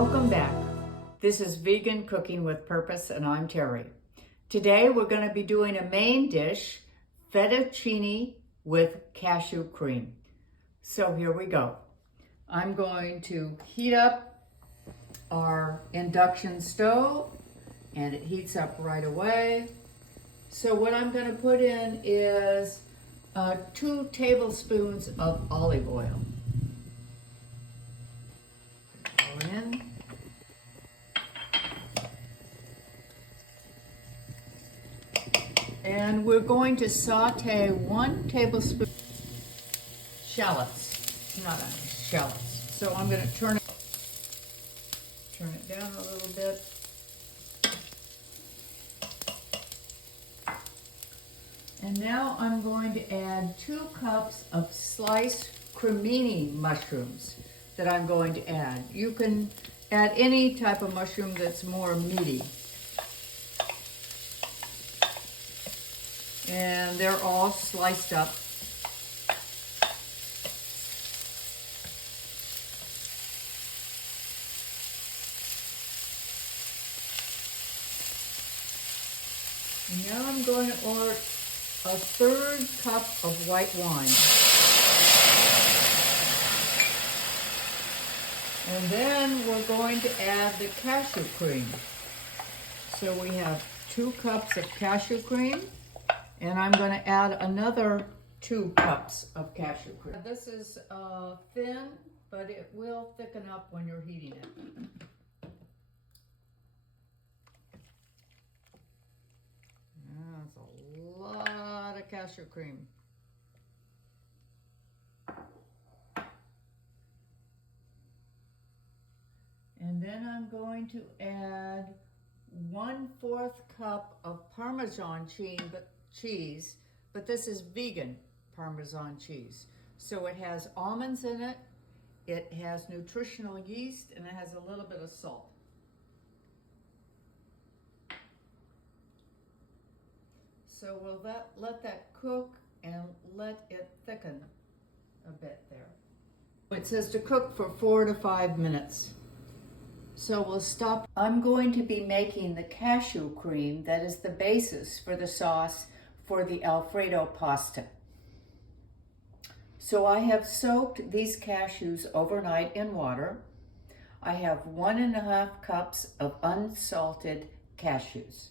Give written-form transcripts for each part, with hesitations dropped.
Welcome back. This is Vegan Cooking with Purpose, and I'm Terry. Today we're going to be doing a main dish, fettuccine with cashew cream. So here we go. I'm going to heat up our induction stove, and it heats up right away. So what I'm going to put in is 2 tablespoons of olive oil. Go in. And we're going to saute 1 tablespoon shallots, not onions, shallots. So I'm going to turn it down a little bit. And now I'm going to add 2 cups of sliced cremini mushrooms that I'm going to add. You can add any type of mushroom that's more meaty. And they're all sliced up. And now I'm going to order a 1/3 cup of white wine. And then we're going to add the cashew cream. So we have 2 cups of cashew cream, and I'm going to add another 2 cups of cashew cream. This is thin, but it will thicken up when you're heating it. That's a lot of cashew cream. And then I'm going to add 1/4 cup of Parmesan cheese, but this is vegan Parmesan cheese. So it has almonds in it, it has nutritional yeast, and it has a little bit of salt. So we'll let that cook and let it thicken a bit there. It says to cook for 4 to 5 minutes. So we'll stop. I'm going to be making the cashew cream that is the basis for the sauce for the Alfredo pasta. So I have soaked these cashews overnight in water. I have 1.5 cups of unsalted cashews.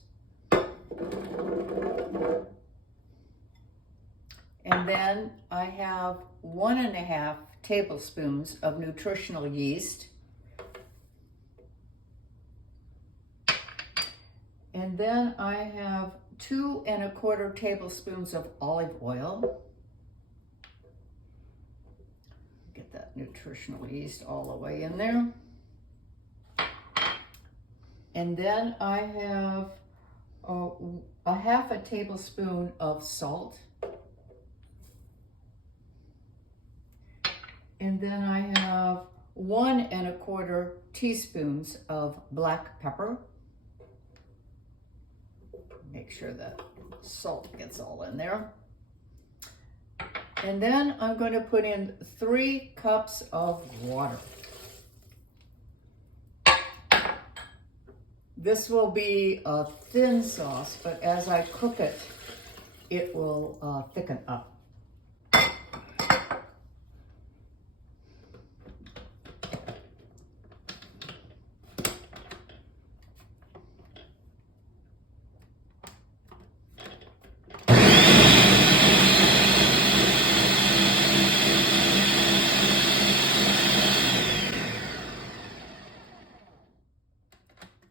And then I have 1.5 tablespoons of nutritional yeast. And then I have 2.25 tablespoons of olive oil. Get that nutritional yeast all the way in there. And then I have a 1/2 tablespoon of salt. And then I have 1.25 teaspoons of black pepper. Make sure that salt gets all in there. And then I'm going to put in 3 cups of water. This will be a thin sauce, but as I cook it, it will thicken up.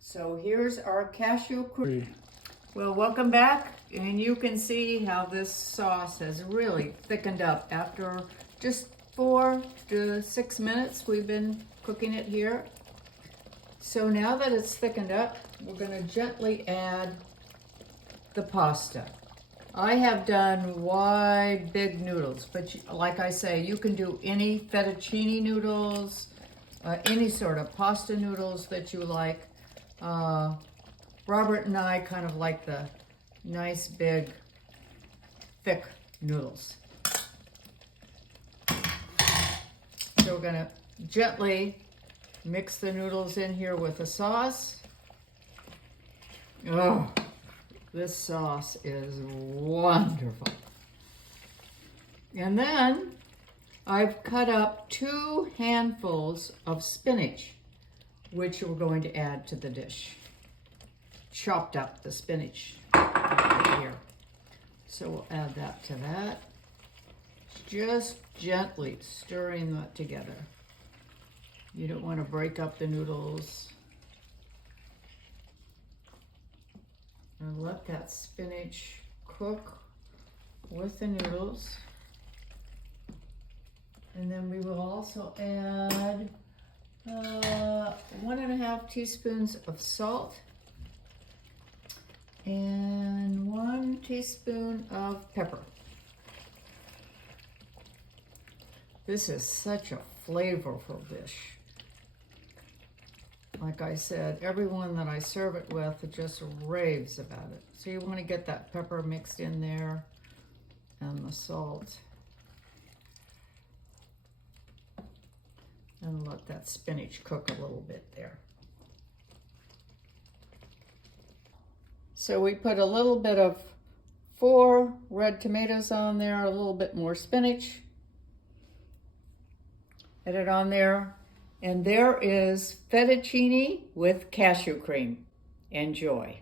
So here's our cashew cream. Well, welcome back, and you can see how this sauce has really thickened up after just 4 to 6 minutes we've been cooking it here. So now that it's thickened up, we're going to gently add the pasta. I have done wide, big noodles, but like I say, you can do any fettuccine noodles, any sort of pasta noodles that you like. Robert and I kind of like the nice, big, thick noodles. So we're gonna gently Mix the noodles in here with the sauce. Oh, this sauce is wonderful. And then I've cut up 2 handfuls of spinach, which we're going to add to the dish. Chopped up the spinach right here. So we'll add that to that. Just gently stirring that together. You don't want to break up the noodles. And let that spinach cook with the noodles. And then we will also add 1.5 teaspoons of salt and 1 teaspoon of pepper. This is such a flavorful dish. Like I said, everyone that I serve it with just raves about it. So you want to get that pepper mixed in there and the salt. And let that spinach cook a little bit there. So we put a little bit of 4 red tomatoes on there, a little bit more spinach. Add it on there. And there is fettuccine with cashew cream. Enjoy.